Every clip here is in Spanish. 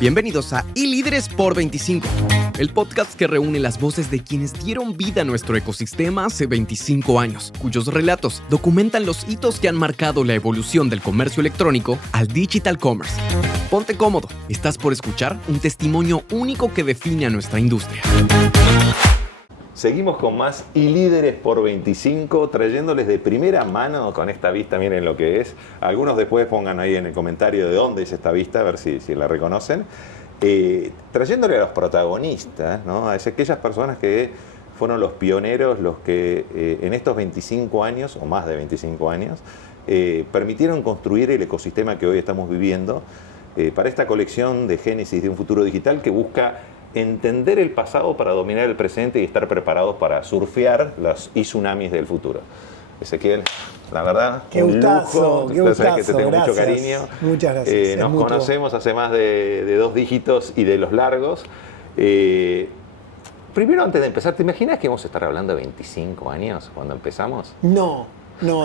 Bienvenidos a iLíderes por 25, el podcast que reúne las voces de quienes dieron vida a nuestro ecosistema hace 25 años, cuyos relatos documentan los hitos que han marcado la evolución del comercio electrónico al digital commerce. Ponte cómodo, estás por escuchar un testimonio único que define a nuestra industria. Seguimos con más iLíderes por 25, trayéndoles de primera mano con esta vista, miren lo que es. Algunos después pongan ahí en el comentario de dónde es esta vista, a ver si la reconocen. Trayéndole a los protagonistas, ¿no? A aquellas personas que fueron los pioneros, los que en estos 25 años, o más de 25 años, permitieron construir el ecosistema que hoy estamos viviendo para esta colección de Génesis de un futuro digital que busca entender el pasado para dominar el presente y estar preparados para surfear los tsunamis del futuro. Ezequiel, la verdad, qué un gustazo, lujo. qué gustazo, sabes que te tengo gracias. Mucho cariño. Muchas gracias. Nos conocemos hace más de 2 dígitos y de los largos. Primero, antes de empezar, ¿te imaginas que vamos a estar hablando de 25 años cuando empezamos? No,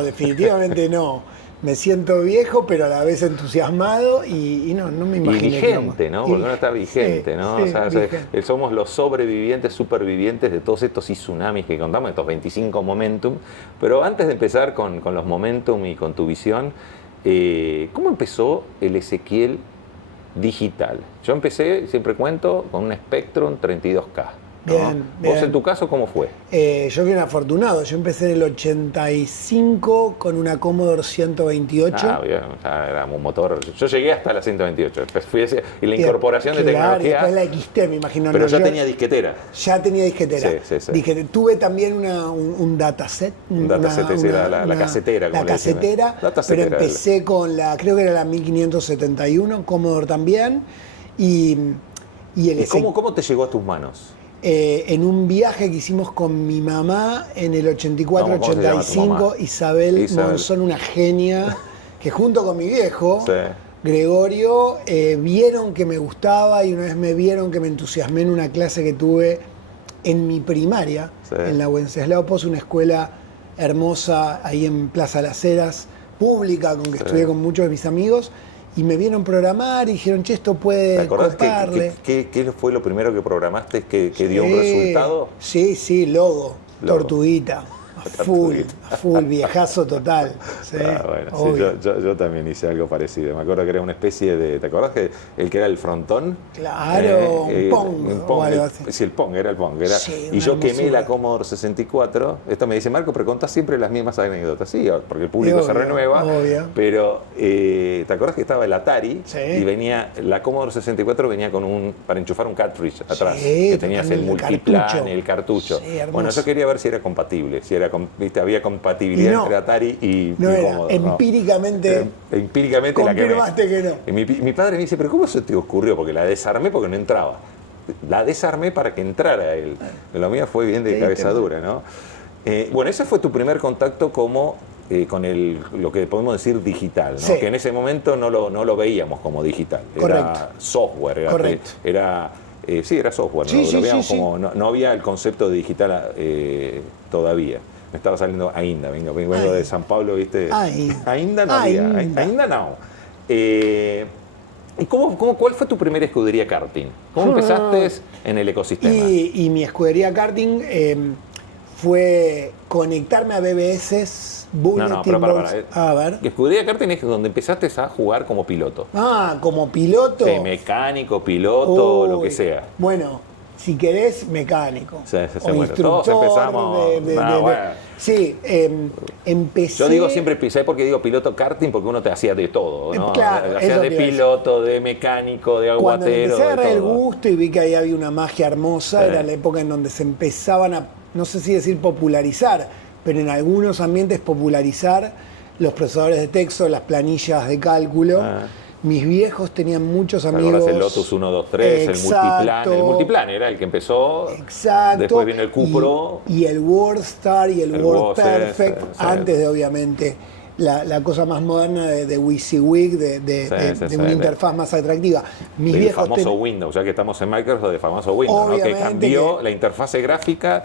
definitivamente no. Me siento viejo, pero a la vez entusiasmado y no me imagino. Y vigente, ¿no? Porque uno está vigente, ¿no? Sí, o sea, vigente. Somos los sobrevivientes, supervivientes de todos estos tsunamis que contamos, estos 25 momentum. Pero antes de empezar con los momentum y con tu visión, ¿cómo empezó el Ezequiel digital? Yo empecé, siempre cuento, con un Spectrum 32K. ¿no? Bien. ¿Vos en tu caso cómo fue? Yo fui un afortunado. Yo empecé en el 85 con una Commodore 128. Ah, bien, ya era un motor. Yo llegué hasta la 128. Y la incorporación de tecnología. Después la XT, me imagino. Pero no, ya tenía disquetera. Ya tenía disquetera. Sí. Tuve también un dataset. Un dataset, la casetera. La casetera, pero empecé con creo que era la 1571, Commodore también. ¿Y cómo te llegó a tus manos? En un viaje que hicimos con mi mamá en el 84-85, Isabel Monzón, una genia, que junto con mi viejo, Gregorio, vieron que me gustaba y una vez me vieron que me entusiasmé en una clase que tuve en mi primaria, en la Wenceslao Poz, una escuela hermosa ahí en Plaza Las Heras, pública, con que estudié con muchos de mis amigos. Y me vieron programar y dijeron, che, esto puede coparle. ¿Qué fue lo primero que programaste que dio un resultado? Sí, logo. Tortuguita. A full, viejazo total. Sí, bueno, yo también hice algo parecido. Me acuerdo que era una especie de... ¿Te acordás que el que era el frontón? Claro, un Pong. O algo así. Sí, el Pong. Sí, y yo quemé la Commodore 64. Esto me dice Marco, pero contás siempre las mismas anécdotas. Sí, porque el público se renueva. Obvio. Pero, ¿te acordás que estaba el Atari? Sí. Y venía, la Commodore 64 venía para enchufar un cartridge atrás. Que tenías el multiplan, el cartucho. Sí, bueno, yo quería ver si era compatible, había compatibilidad entre Atari y Commodore. Empíricamente la quemé. Confirmaste que no. Y mi padre me dice, ¿pero cómo se te ocurrió? Porque la desarmé porque no entraba. La desarmé para que entrara él. Lo mío fue bien de cabeza dura, ¿no? Bueno, ese fue tu primer contacto con lo que podemos decir digital, ¿no? Sí. Que en ese momento no lo veíamos como digital. Correcto. Era software. Correcto. Era software. Lo veíamos como, no había el concepto de digital todavía. Me estaba saliendo ainda, vengo de San Pablo, ¿viste? Ainda no había, ainda no. ¿Y cuál fue tu primera escudería karting? ¿Cómo empezaste en el ecosistema? Y mi escudería karting fue conectarme a BBS, Bulletin Boards. A ver. Escudería karting es donde empezaste a jugar como piloto. Como piloto. Sí, mecánico, piloto, lo que sea. Bueno, si querés, mecánico. Sí, o bueno, todos empezamos. Sí, empecé. Yo digo siempre, ¿sabes por qué digo piloto karting? Porque uno te hacía de todo, ¿no? Claro, hacía de piloto, de mecánico, de aguatero. Cuando empecé a agarrar el todo. gusto y vi que ahí había una magia hermosa, era la época en donde se empezaban a, no sé si decir popularizar, pero en algunos ambientes popularizar los procesadores de texto, las planillas de cálculo. Mis viejos tenían muchos amigos. El Lotus 1, 2, 3, exacto. el Multiplan era el que empezó. Exacto. Después viene el Q-Pro. Y el WordStar y el WordPerfect, sí. antes de obviamente la cosa más moderna de WYSIWYG, de una interfaz más atractiva. Mis el viejos famoso Windows, ya que estamos en Microsoft, de famoso Windows, ¿no? Que cambió la interfase gráfica,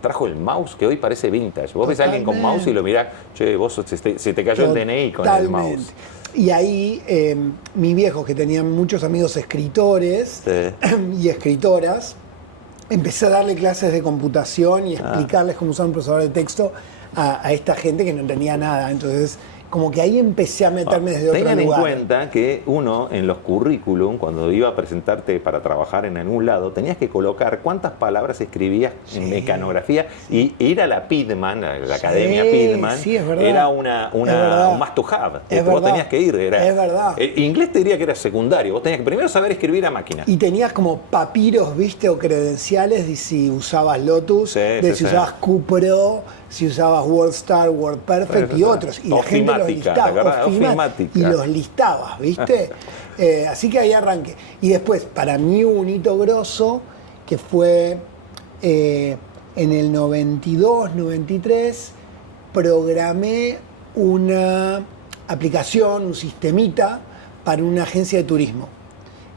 trajo el mouse que hoy parece vintage. Vos ves a alguien con mouse y lo mirás, che, vos se te cayó el DNI con el mouse. Y ahí mis viejos, que tenían muchos amigos escritores y escritoras, empecé a darle clases de computación y explicarles cómo usar un procesador de texto a esta gente que no entendía nada. Entonces, como que ahí empecé a meterme desde otro lugar. Tengan en cuenta que uno en los currículum, cuando iba a presentarte para trabajar en algún lado, tenías que colocar cuántas palabras escribías en mecanografía y ir a la Pidman, a la Academia Pidman, era un must to have. Vos tenías que ir. Es verdad. El inglés te diría que era secundario. Vos tenías que primero saber escribir a máquina. Y tenías como papiros, ¿viste? O credenciales de si usabas Lotus, si usabas QPro, si usabas WordStar, WordPerfect y otros. Y la gente los listaba. Y los listabas, ¿viste? Así que ahí arranqué. Y después, para mí hubo un hito grosso que fue en el 92, 93, programé una aplicación, un sistemita para una agencia de turismo.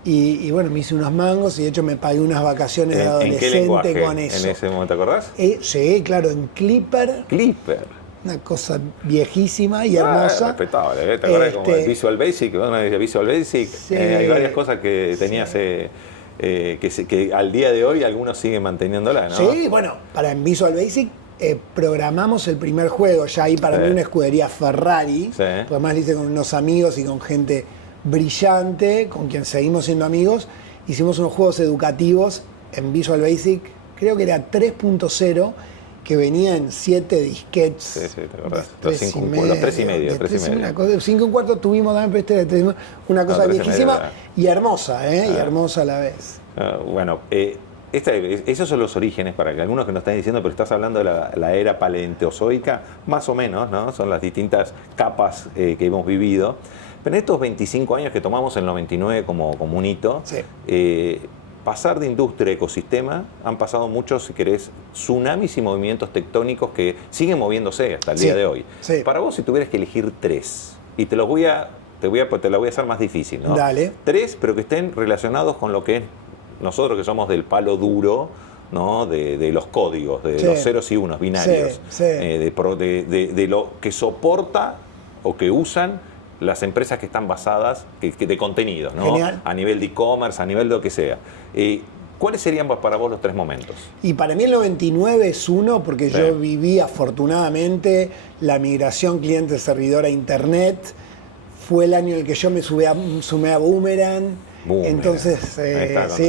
Y bueno, me hice unos mangos y de hecho me pagué unas vacaciones de adolescente con eso. ¿En ese momento te acordás? Sí, claro, en Clipper. Una cosa viejísima y hermosa. Respetable, ¿te acuerdas como el Visual Basic? Visual Basic. Sí, hay varias cosas que tenías que al día de hoy algunos siguen manteniéndola, ¿no? Sí, bueno, en Visual Basic programamos el primer juego, ya ahí para mí una escudería Ferrari, además lo hice con unos amigos y con gente brillante, con quien seguimos siendo amigos. Hicimos unos juegos educativos en Visual Basic, creo que era 3.0, que venía en 7 disquetes. Sí, te acordás. Los 3,5. 5 1/4 tuvimos también, pero este era una cosa viejísima y hermosa, y hermosa a la vez. Bueno, esos son los orígenes, para que algunos que nos están diciendo, pero estás hablando de la era paleozoica, más o menos, ¿no? Son las distintas capas que hemos vivido. Pero en estos 25 años que tomamos el 99 como un hito, pasar de industria a ecosistema, han pasado muchos, si querés, tsunamis y movimientos tectónicos que siguen moviéndose hasta el día de hoy. Para vos, si tuvieras que elegir 3, y te la voy a hacer más difícil, ¿no? Dale. 3, pero que estén relacionados con lo que es nosotros, que somos del palo duro, ¿no? De los códigos, de los ceros y unos binarios, de lo que soporta o que usan las empresas que están basadas de contenidos, ¿no? Genial. A nivel de e-commerce, a nivel de lo que sea. ¿Cuáles serían para vos los 3 momentos? Y para mí el 99 es uno, porque yo viví afortunadamente la migración cliente-servidor a Internet. Fue el año en el que yo me sumé a Boomerang. Entonces,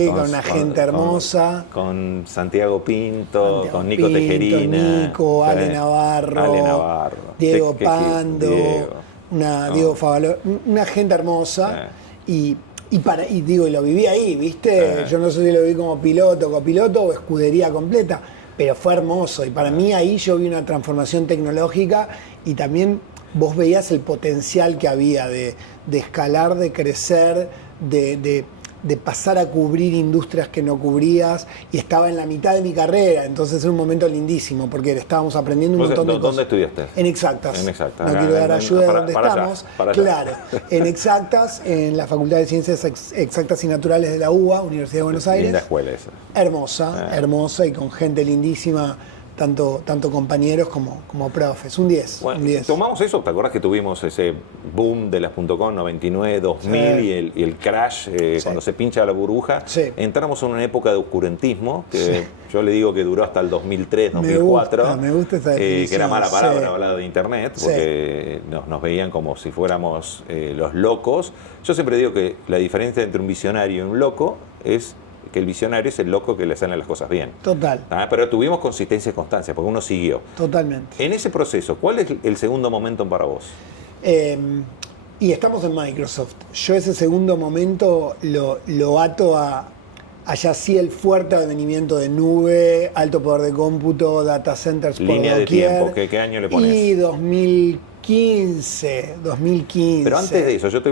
con una gente hermosa. Con Santiago Pinto, con Nico Tejerina. Ale Navarro, Diego Pando. Diego Favaloro, una gente hermosa y lo viví ahí, ¿viste? Yo no sé si lo vi como piloto, copiloto o escudería completa, pero fue hermoso y para mí ahí yo vi una transformación tecnológica y también vos veías el potencial que había de escalar, de crecer, de pasar a cubrir industrias que no cubrías, y estaba en la mitad de mi carrera, entonces es un momento lindísimo porque estábamos aprendiendo un montón de cosas. ¿Dónde estudiaste? En Exactas. No quiero dar ayuda de dónde estamos. Claro, en Exactas, en la Facultad de Ciencias Exactas y Naturales de la UBA, Universidad de Buenos Aires. Linda escuela esa. Hermosa y con gente lindísima. Tanto compañeros como profes. Un 10. Bueno, un 10. Tomamos eso, ¿te acordás que tuvimos ese boom de las .com 99, 2000 y el crash cuando se pincha la burbuja? Entramos en una época de oscurantismo que yo le digo que duró hasta el 2003, 2004. Me gusta esta definición. Que era mala palabra hablar de Internet, porque nos veían como si fuéramos los locos. Yo siempre digo que la diferencia entre un visionario y un loco es que el visionario es el loco que le salen las cosas bien. Total. Pero tuvimos consistencia y constancia, porque uno siguió. Totalmente. En ese proceso, ¿cuál es el segundo momento para vos? Y estamos en Microsoft. Yo ese segundo momento lo ato a ya sí el fuerte advenimiento de nube, alto poder de cómputo, data centers por línea doquier. De tiempo, ¿qué año le pones? Y 2015. Pero antes de eso, yo te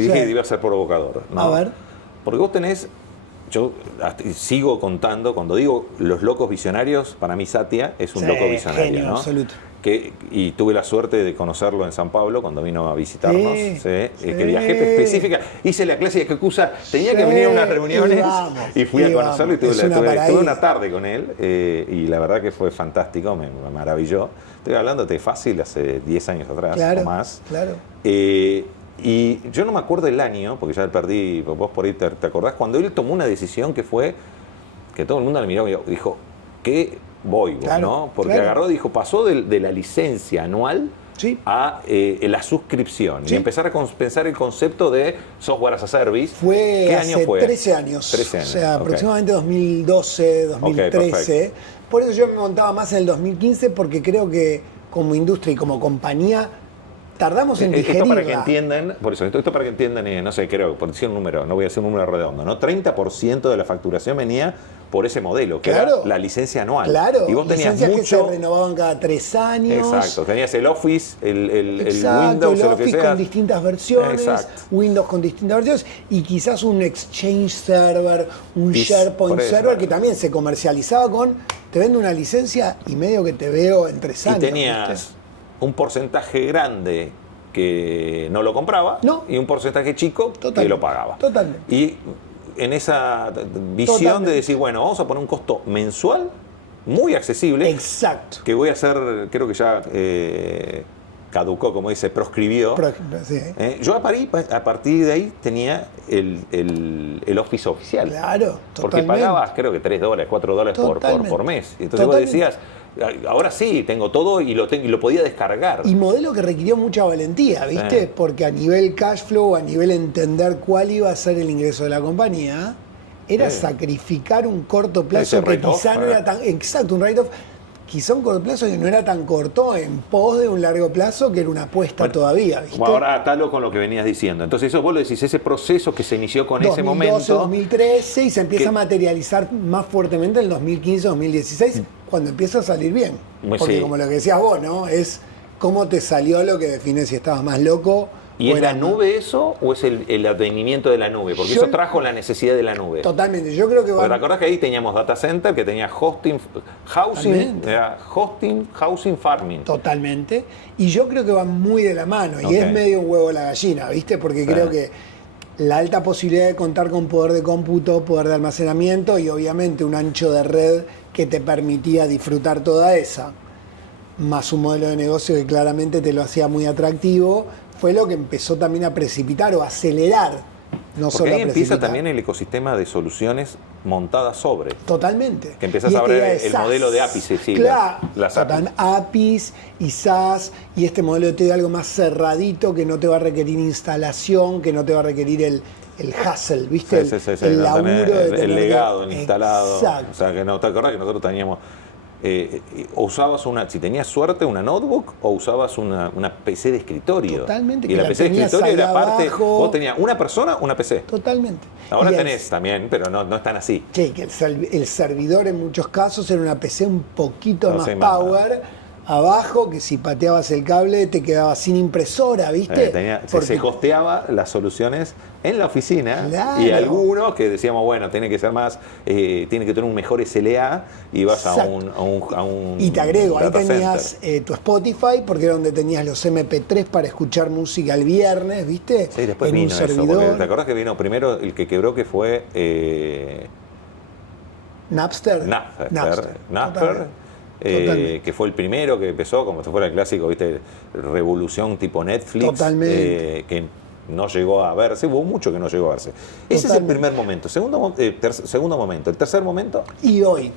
dije que iba a ser provocador, ¿no? A ver. Porque vos tenés... Yo sigo contando, cuando digo los locos visionarios, para mí Satya es un loco visionario, genio, ¿no? Absoluto. Y tuve la suerte de conocerlo en San Pablo cuando vino a visitarnos. Que viajé específica, hice la clase de Kakusa, tenía que venir a unas reuniones y fui a conocerlo y tuve una tarde con él y la verdad que fue fantástico, me maravilló. Estoy hablándote fácil hace 10 años atrás o más. Claro. Y yo no me acuerdo el año, porque ya perdí, vos por ahí te acordás, cuando él tomó una decisión que fue, que todo el mundo le miró y dijo, ¿qué voy? Claro, ¿no? Porque agarró, dijo, pasó de la licencia anual a la suscripción y empezar a pensar el concepto de software as a service. ¿Qué año fue? 13 años. 13 años. O sea, aproximadamente 2012, 2013. Por eso yo me montaba más en el 2015, porque creo que como industria y como compañía tardamos en digerirla. Esto para que entiendan, por eso, esto para que entiendan, no sé, creo, por decir un número, no voy a hacer un número redondo, ¿no? 30% de la facturación venía por ese modelo, que era la licencia anual. Claro, y vos tenías licencias que se renovaban cada 3 años. Exacto, tenías el Office, el Windows, el Office con distintas versiones, Windows con distintas versiones, y quizás un Exchange Server, un SharePoint Server, que también se comercializaba con, te vendo una licencia y medio que te veo en 3 años. Y tenías un porcentaje grande que no lo compraba y un porcentaje chico que lo pagaba. Totalmente. Y en esa visión de decir, bueno, vamos a poner un costo mensual muy accesible. Exacto. Que voy a hacer, creo que ya caducó, como dice, proscribió. Yo a partir de ahí tenía el Office oficial. Claro, porque pagabas, creo que $3, $4 por mes. Entonces vos decías, ahora sí, tengo todo y lo podía descargar. Y modelo que requirió mucha valentía, ¿viste? Porque a nivel cash flow, a nivel entender cuál iba a ser el ingreso de la compañía, era sacrificar un corto plazo que quizá no era tan... Exacto, un write-off. Quizá un corto plazo que no era tan corto en pos de un largo plazo, que era una apuesta todavía, ¿viste? Ahora atalo con lo que venías diciendo. Entonces eso vos lo decís, ese proceso que se inició con ese momento... 2013 y se empieza a materializar más fuertemente en el 2015, 2016, cuando empieza a salir bien. Porque como lo que decías vos, ¿no? Es cómo te salió lo que define si estabas más loco. ¿Y es la nube eso o es el advenimiento de la nube? Porque eso trajo la necesidad de la nube. Totalmente, yo creo que ¿Te acordás que ahí teníamos data center, que tenía housing, farming? Totalmente. Y yo creo que van muy de la mano. Y es medio un huevo la gallina, ¿viste? Porque creo que la alta posibilidad de contar con poder de cómputo, poder de almacenamiento y obviamente un ancho de red que te permitía disfrutar toda esa, más un modelo de negocio que claramente te lo hacía muy atractivo, fue lo que empezó también a precipitar o acelerar. Porque ahí empieza también el ecosistema de soluciones montadas sobre. Totalmente. Que empiezas a ver el modelo de APIs. Las APIs y SaaS, y este modelo te da algo más cerradito, que no te va a requerir instalación, que no te va a requerir el hustle, ¿viste? El laburo de el legado, el instalado. Exacto. O sea, que no te acordás que nosotros teníamos... o usabas si tenías suerte, una notebook, o usabas una PC de escritorio. Totalmente. Y la PC de escritorio era parte, vos tenías una persona, una PC. Totalmente. Ahora tenés también, pero no es tan así. Que el servidor en muchos casos era una PC un poquito más power, abajo, que si pateabas el cable te quedabas sin impresora, ¿viste? Se costeaba las soluciones en la oficina, y algunos que decíamos, bueno, tiene que ser más, tiene que tener un mejor SLA, y vas a un y te agrego, ahí tenías tu Spotify, porque era donde tenías los MP3 para escuchar música el viernes, ¿viste? Sí, después en vino un servidor. Eso, ¿te acordás que vino primero el que quebró, que fue Napster? Que fue el primero que empezó, como si fuera el clásico, ¿viste? Revolución tipo Netflix. Totalmente. Que no llegó a verse, hubo mucho que no llegó a verse. Ese es el primer momento. Segundo momento. El tercer momento. Y hoy.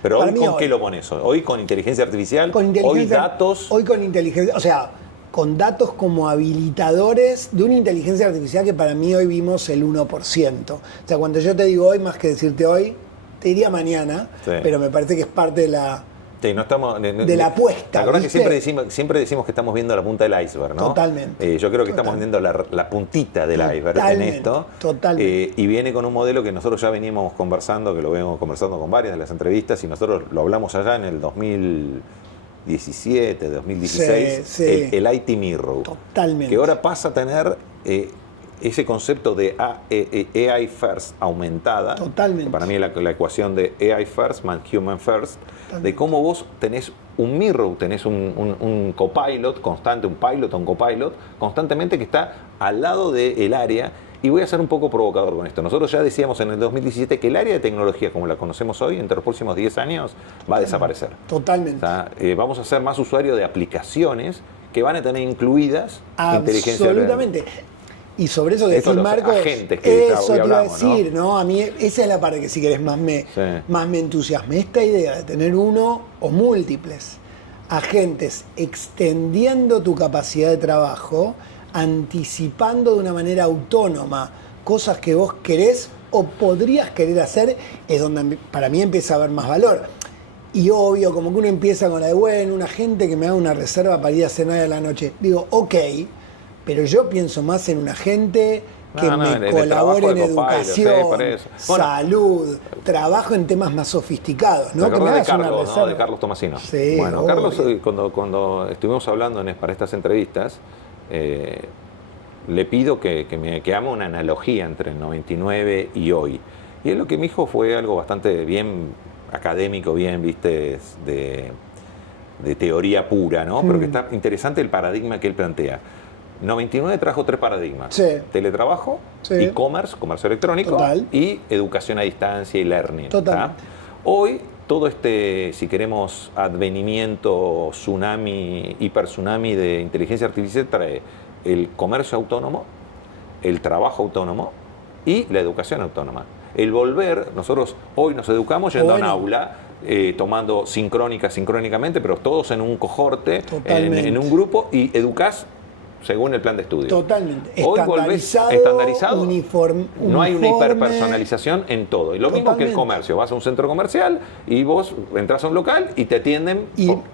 Pero hoy, ¿con qué lo pones? Hoy con inteligencia artificial, hoy datos. Hoy con inteligencia, o sea, con datos como habilitadores de una inteligencia artificial que para mí hoy vimos el 1%. O sea, cuando yo te digo hoy, más que decirte hoy, te diría mañana, pero me parece que es parte de la... no estamos, de la apuesta. ¿Te acordás que siempre decimos que estamos viendo la punta del iceberg, ¿no? Totalmente. Yo creo que estamos viendo la puntita del iceberg en esto. Totalmente. Y viene con un modelo que nosotros ya veníamos conversando, que lo venimos conversando con varias de las entrevistas, y nosotros lo hablamos allá en el 2017, 2016, el IT Mirror. Totalmente. Que ahora pasa a tener... ese concepto de AI First aumentada. Totalmente. Para mí la ecuación de AI First más Human First, de cómo vos tenés un mirror, tenés un copilot constante, un pilot o un copilot constantemente que está al lado del área. Y voy a ser un poco provocador con esto. Nosotros ya decíamos en el 2017 que el área de tecnología como la conocemos hoy, entre los próximos 10 años, va a desaparecer. Totalmente. O sea, vamos a ser más usuarios de aplicaciones que van a tener incluidas inteligencia. Absolutamente. Y sobre eso que decís, Marcos, eso te iba a decir, ¿no? A mí esa es la parte que si querés más me entusiasma. Esta idea de tener uno o múltiples agentes extendiendo tu capacidad de trabajo, anticipando de una manera autónoma cosas que vos querés o podrías querer hacer, es donde para mí empieza a haber más valor. Y obvio, como que uno empieza con la de, bueno, una gente que me haga una reserva para ir a cenar a la noche. Digo, ok, pero yo pienso más en una gente que me colabore en educación, salud, trabajo en temas más sofisticados, ¿no? Que me hagas una reserva. ¿No? De Carlos Tomasino. Sí, bueno, obvio. Carlos, cuando estuvimos hablando para estas entrevistas, le pido que haga una analogía entre el 99 y hoy. Y él lo que me dijo fue algo bastante bien académico, bien, viste, de teoría pura, ¿no? Pero que está interesante el paradigma que él plantea. 99 trajo 3 paradigmas. Sí. Teletrabajo, e-commerce, comercio electrónico, total, y educación a distancia y learning. Total. Hoy, todo si queremos, advenimiento, tsunami, hiper tsunami de inteligencia artificial trae el comercio autónomo, el trabajo autónomo y la educación autónoma. El volver, nosotros hoy nos educamos yendo a un aula, tomando sincrónicamente, pero todos en un cohorte, en un grupo, y educás según el plan de estudio. Totalmente. Hoy estandarizado, uniforme. No hay una hiperpersonalización en todo. Y lo mismo que el comercio. Vas a un centro comercial y vos entras a un local y te atienden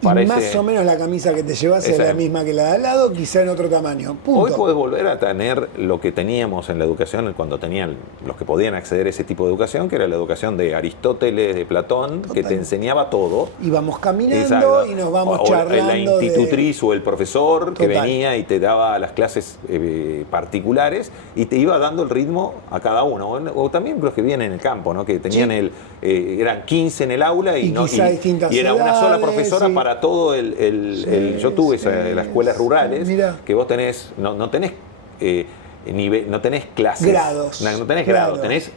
para más o menos la camisa que te llevas es la misma que la de al lado, quizá en otro tamaño. Punto. Hoy podés volver a tener lo que teníamos en la educación cuando tenían los que podían acceder a ese tipo de educación, que era la educación de Aristóteles, de Platón, que te enseñaba todo. Íbamos caminando y nos vamos charlando. La institutriz o el profesor que venía y te daba las clases particulares y te iba dando el ritmo a cada uno. O también los que vienen en el campo, ¿no? Que tenían eran 15 en el aula y era una sola profesora para todo yo tuve las escuelas rurales, que vos tenés, no tenés no tenés clases, grados, no tenés grados, tenés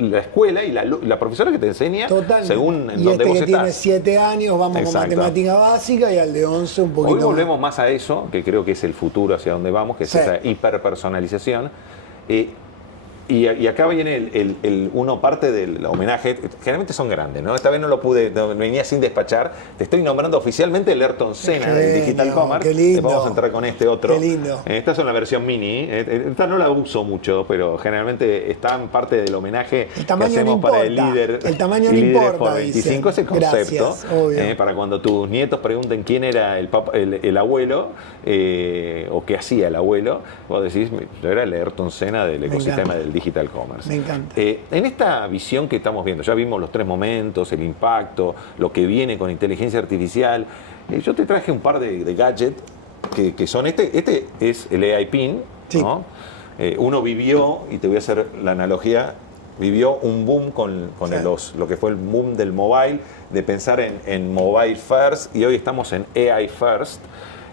la escuela y la profesora que te enseña según en donde vos que estás. Tiene 7 años, vamos con matemática básica, y al de 11 un poquito Hoy volvemos más a eso, que creo que es el futuro hacia donde vamos, que es esa hiperpersonalización. Y acá viene uno parte del homenaje, generalmente son grandes, ¿no? Esta vez no venía sin despachar. Te estoy nombrando oficialmente el Ayrton Senna del Digital Commerce. Qué lindo. Vamos a entrar con este otro. Qué lindo. Esta es una versión mini. Esta no la uso mucho, pero generalmente está en parte del homenaje que hacemos para el líder. El tamaño no importa, por 25 es el concepto. Gracias, obvio. Para cuando tus nietos pregunten quién era el abuelo o qué hacía el abuelo, vos decís, yo era el Ayrton Senna del ecosistema del Digital Commerce. Me encanta. En esta visión que estamos viendo, ya vimos los 3 momentos, el impacto, lo que viene con inteligencia artificial. Yo te traje un par de gadgets que son este es el AI Pin, ¿no? Uno vivió, y te voy a hacer la analogía, vivió un boom con lo que fue el boom del mobile, de pensar en mobile first, y hoy estamos en AI first.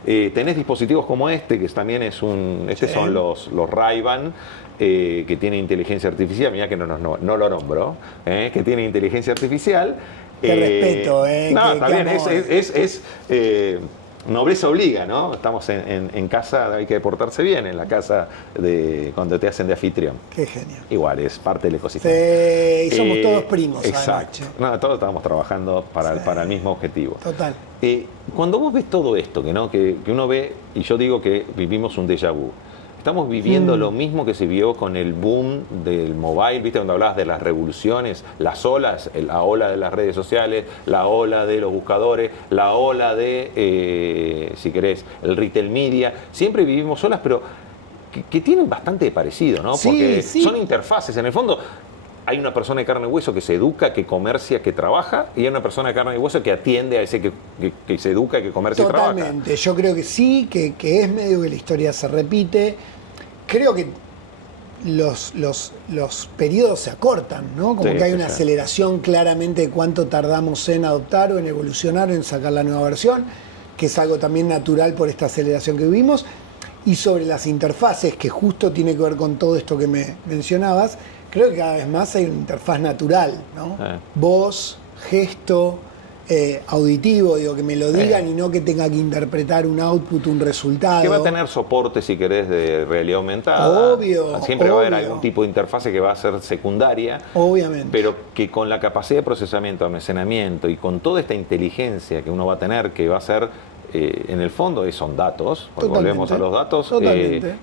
Tenés dispositivos como que también es son los Ray-Ban, que tiene inteligencia artificial, mirá que no lo nombro, que tiene inteligencia artificial. Te respeto, No, está bien, nobleza obliga, ¿no? Estamos en casa, hay que portarse bien en la casa cuando te hacen de anfitrión. Qué genial. Igual, es parte del ecosistema. Sí, y somos todos primos. Exacto. Además, todos estamos trabajando para el mismo objetivo. Total. Cuando vos ves todo esto, que uno ve, y yo digo que vivimos un déjà vu, estamos viviendo lo mismo que se vio con el boom del mobile, ¿viste? Cuando hablabas de las revoluciones, las olas, la ola de las redes sociales, la ola de los buscadores, la ola de, si querés, el retail media. Siempre vivimos olas, pero que tienen bastante parecido, ¿no? Porque son interfaces. En el fondo, hay una persona de carne y hueso que se educa, que comercia, que trabaja, y hay una persona de carne y hueso que atiende a ese que se educa, que comercia y trabaja. Totalmente. Yo creo que sí, que es medio que la historia se repite. Creo que los periodos se acortan, ¿no? Como que hay una aceleración claramente de cuánto tardamos en adoptar o en evolucionar, en sacar la nueva versión, que es algo también natural por esta aceleración que vivimos. Y sobre las interfaces, que justo tiene que ver con todo esto que me mencionabas, creo que cada vez más hay una interfaz natural, ¿no? Voz, gesto, auditivo, digo, que me lo digan y no que tenga que interpretar un output, un resultado. Que va a tener soporte, si querés, de realidad aumentada. Obvio. Siempre va a haber algún tipo de interfase que va a ser secundaria. Obviamente. Pero que con la capacidad de procesamiento, almacenamiento y con toda esta inteligencia que uno va a tener, que va a ser, en el fondo, son datos, porque volvemos a los datos,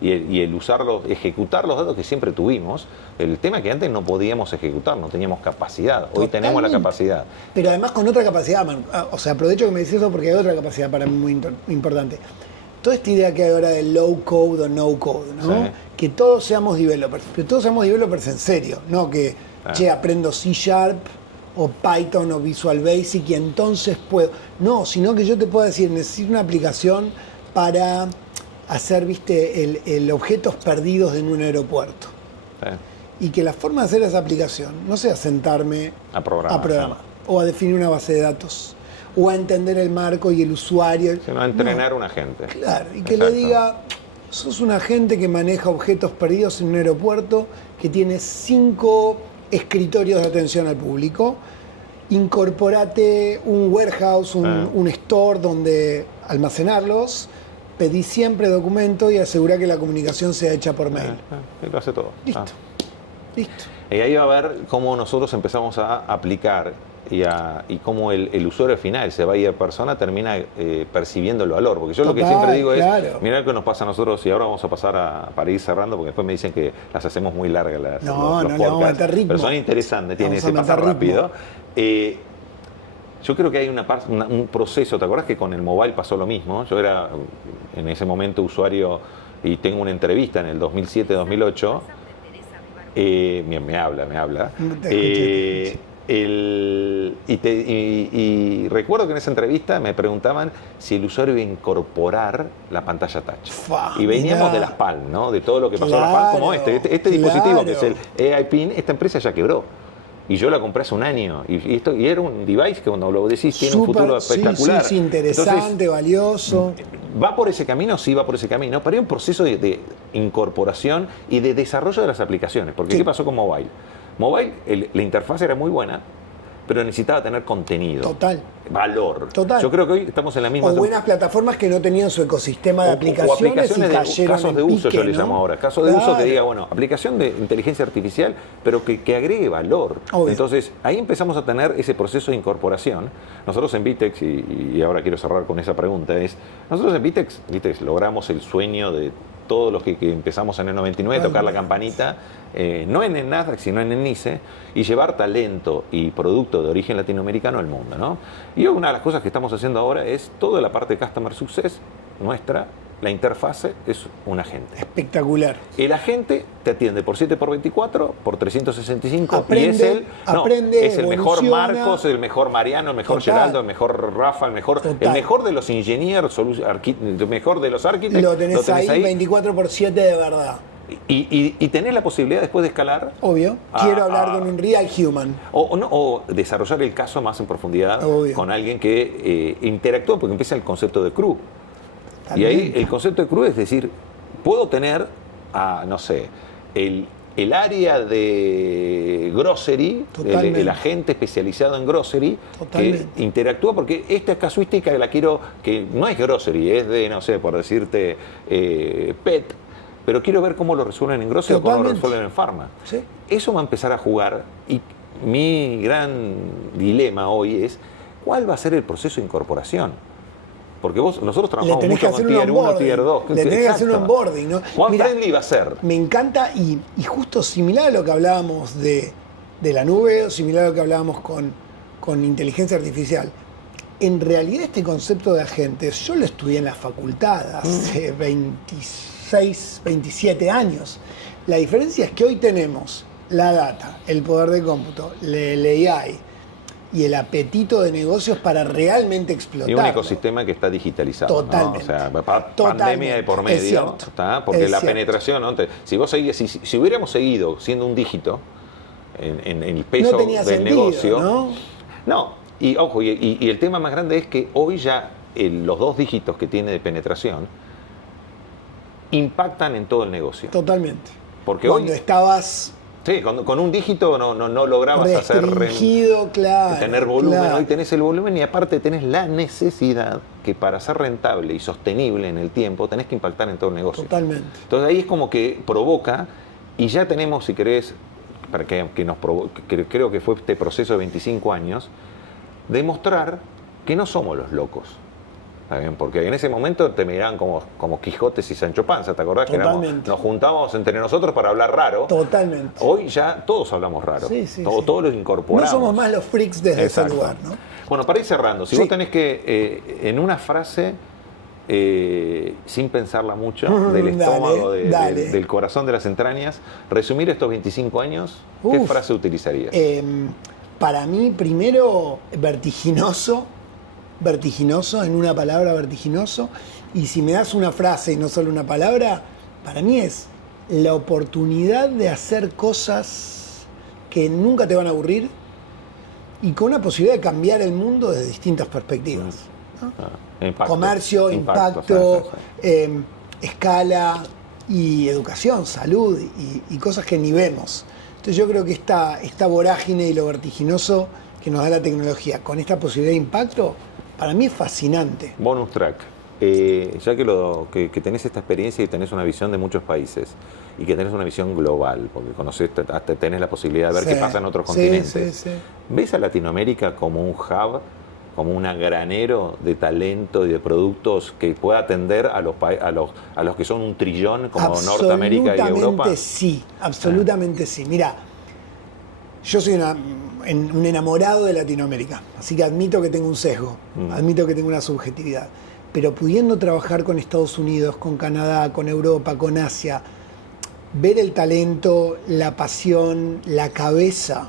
y el usarlos, ejecutar los datos que siempre tuvimos. El tema que antes no podíamos ejecutar, no teníamos capacidad. Hoy tenemos la capacidad. Pero además con otra capacidad, Manu. O sea, aprovecho que me dices eso porque hay otra capacidad para mí muy importante. Toda esta idea que hay ahora de low code o no code, ¿no? Sí. Que todos seamos developers, pero todos seamos developers en serio, no que, aprendo C# o Python o Visual Basic y entonces puedo. No, sino que yo te puedo decir, necesito una aplicación para hacer, el objetos perdidos en un aeropuerto. Y que la forma de hacer esa aplicación no sea sentarme a programar o a definir una base de datos o a entender el marco y el usuario. Sino a entrenar un agente. Claro, y que le diga, sos un agente que maneja objetos perdidos en un aeropuerto, que tiene 5 escritorios de atención al público, incorporate un warehouse, un store donde almacenarlos, pedí siempre documento y asegura que la comunicación sea hecha por mail. Y lo hace todo. Listo. Listo. Y ahí va a ver cómo nosotros empezamos a aplicar y cómo el usuario final, se va a ir a persona, termina percibiendo el valor. Porque yo lo que siempre digo es, mirá lo que nos pasa a nosotros, y ahora vamos a pasar para ir cerrando, porque después me dicen que las hacemos muy largas los podcasts, le vamos a meter ritmo. Pero son interesantes, tienen ese pasar rápido. Yo creo que hay un proceso, ¿te acuerdas que con el mobile pasó lo mismo? Yo era en ese momento usuario y tengo una entrevista en el 2007-2008. Me habla. Y recuerdo que en esa entrevista me preguntaban si el usuario iba a incorporar la pantalla touch. Y veníamos de las PAL, ¿no? De todo lo que pasó en las PAL, como este dispositivo que es el AI PIN, esta empresa ya quebró. Y yo la compré hace un año. Y era un device que cuando lo decís tiene un futuro espectacular. Sí, interesante, entonces, valioso. ¿Va por ese camino? Sí, va por ese camino. Pero hay un proceso de incorporación y de desarrollo de las aplicaciones. Porque ¿qué pasó con mobile? Mobile, la interfaz era muy buena, pero necesitaba tener contenido. Total. Valor. Total. Yo creo que hoy estamos en la misma... O buenas plataformas que no tenían su ecosistema de aplicaciones. O aplicaciones y cayeron casos de uso, pique, yo le llamo ahora. Casos de uso que diga, bueno, aplicación de inteligencia artificial, pero que agregue valor. Obvio. Entonces, ahí empezamos a tener ese proceso de incorporación. Nosotros en Vitex, y ahora quiero cerrar con esa pregunta, nosotros en Vitex logramos el sueño de todos los que empezamos en el 99, tocar la campanita, no en el Nasdaq, sino en el NYSE, y llevar talento y producto de origen latinoamericano al mundo, ¿no? Y una de las cosas que estamos haciendo ahora es toda la parte de Customer Success nuestra, la interfase es un agente. Espectacular. El agente te atiende por 7x24, por 365, aprende, y es el mejor Marcos, el mejor Mariano, el mejor Geraldo, el mejor Rafa, el mejor de los ingenieros, el mejor de los arquitectos. Lo tenés ahí 24/7 de verdad. Y tenés la posibilidad después de escalar. Obvio. Quiero hablar con un real human. O desarrollar el caso más en profundidad con alguien que interactúa, porque empieza el concepto de crew. Y ahí el concepto de crew es decir, puedo tener, no sé, el área de grocery, el agente especializado en grocery, que interactúa, porque esta casuística la quiero, que no es grocery, es de, no sé, por decirte, pet, pero quiero ver cómo lo resuelven en grocery o cómo lo resuelven en pharma. ¿Sí? Eso va a empezar a jugar, y mi gran dilema hoy es, ¿cuál va a ser el proceso de incorporación? Porque nosotros trabajamos mucho con Tier 1, Tier 2. Le tenés que hacer un onboarding, ¿no? ¿Cuán friendly va a ser? Me encanta, y justo similar a lo que hablábamos de la nube, o similar a lo que hablábamos con inteligencia artificial. En realidad este concepto de agentes, yo lo estudié en la facultad hace 26, 27 años. La diferencia es que hoy tenemos la data, el poder de cómputo, el AI, y el apetito de negocios para realmente explotar. Y un ecosistema que está digitalizado. Totalmente. ¿No? O sea, pandemia de por medio. Porque la penetración, ¿no? Si vos seguís, si hubiéramos seguido siendo un dígito en el peso del negocio. No. Y ojo, y el tema más grande es que hoy ya los 2 dígitos que tiene de penetración impactan en todo el negocio. Totalmente. Porque cuando estabas Sí, con un dígito no lograbas tener volumen. Claro. Hoy tenés el volumen y aparte tenés la necesidad que para ser rentable y sostenible en el tiempo tenés que impactar en todo el negocio. Totalmente. Entonces ahí es como que provoca, y ya tenemos, si querés, para que creo que fue este proceso de 25 años, demostrar que no somos los locos. ¿Está bien? Porque en ese momento te miraban como Quijotes y Sancho Panza, ¿te acordás? Totalmente. Que nos juntábamos entre nosotros para hablar raro. Totalmente. Hoy ya todos hablamos raro. Sí. Todos los incorporamos. No somos más los freaks desde ese lugar, ¿no? Bueno, para ir cerrando, si vos tenés que, en una frase, sin pensarla mucho, del estómago, del corazón, de las entrañas, resumir estos 25 años, ¿qué frase utilizarías? Para mí, primero, vertiginoso, en una palabra, vertiginoso. Y si me das una frase y no solo una palabra, para mí es la oportunidad de hacer cosas que nunca te van a aburrir y con una posibilidad de cambiar el mundo desde distintas perspectivas, ¿no? Comercio, impacto, escala y educación, salud y cosas que ni vemos. Entonces yo creo que esta vorágine y lo vertiginoso que nos da la tecnología con esta posibilidad de impacto, para mí es fascinante. Bonus track. Ya que tenés esta experiencia y tenés una visión de muchos países y que tenés una visión global, porque hasta tenés la posibilidad de ver qué pasa en otros continentes. ¿Ves a Latinoamérica como un hub, como un granero de talento y de productos que pueda atender a los que son 1 trillón como Norteamérica y Europa? Absolutamente sí. Mira, yo soy un enamorado de Latinoamérica, así que admito que tengo un sesgo, admito que tengo una subjetividad, pero pudiendo trabajar con Estados Unidos, con Canadá, con Europa, con Asia, ver el talento, la pasión, la cabeza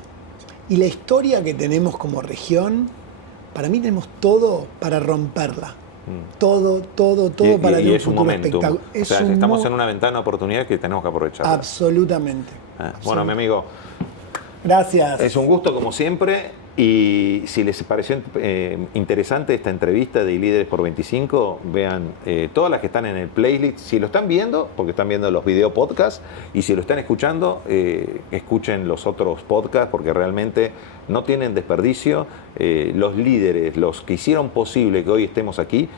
y la historia que tenemos como región, para mí tenemos todo para romperla. Todo para tener un futuro espectacular. O sea, estamos en una ventana de oportunidad que tenemos que aprovechar. Absolutamente. Bueno, mi amigo, gracias. Es un gusto como siempre. Y si les pareció interesante esta entrevista de Líderes por 25, vean todas las que están en el playlist. Si lo están viendo, porque están viendo los video podcasts, y si lo están escuchando, escuchen los otros podcasts, porque realmente no tienen desperdicio. Los líderes, los que hicieron posible que hoy estemos aquí,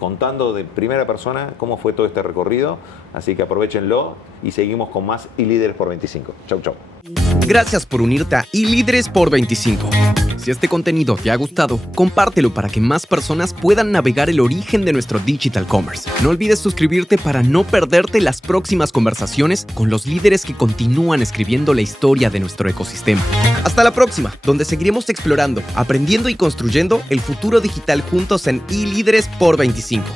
contando de primera persona cómo fue todo este recorrido. Así que aprovechenlo y seguimos con más Líderes por 25. Chau. Gracias por unirte a Líderes por 25. Si este contenido te ha gustado, compártelo para que más personas puedan navegar el origen de nuestro digital commerce. No olvides suscribirte para no perderte las próximas conversaciones con los líderes que continúan escribiendo la historia de nuestro ecosistema. Hasta la próxima, donde seguiremos explorando, aprendiendo y construyendo el futuro digital juntos en Líderes por 25.